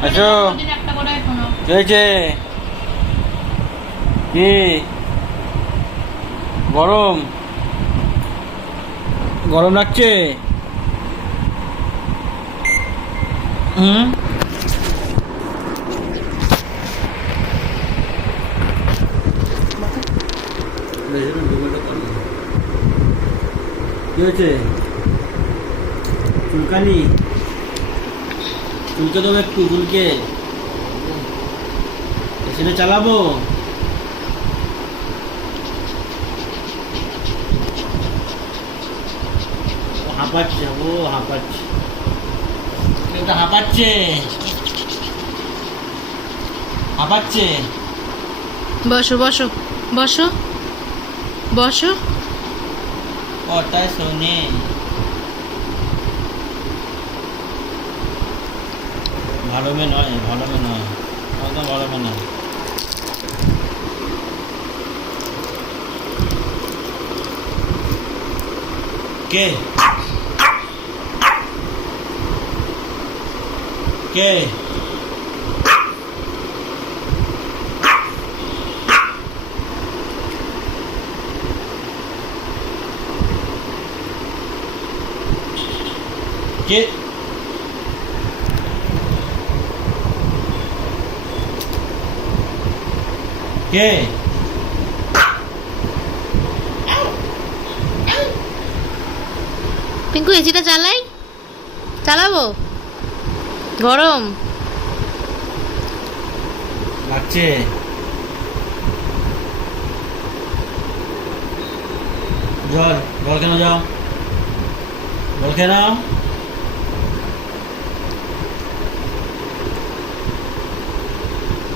কি হয়েছে কি? গরম? গরম লাগছে? হুম? কি হয়েছে? চুলকানি চুলকে দেবো একটু চুলকে এসিটা চালাবো। হাঁপাচ্ছে ও হাঁপাচ্ছে। এটা হাঁপাচ্ছে। হাঁপাচ্ছে। বসো বসো বসো। বসো। কথায় শোনে। ভালো মেয়ে নয় ভালো মেয়ে নয় একদম ভালো মেয়ে নয় কে কে কে কে? পিঙ্কু এসিটা চালাই। চালাবো? গরম। লাগছে? জল জল কেন যাও জল নাও।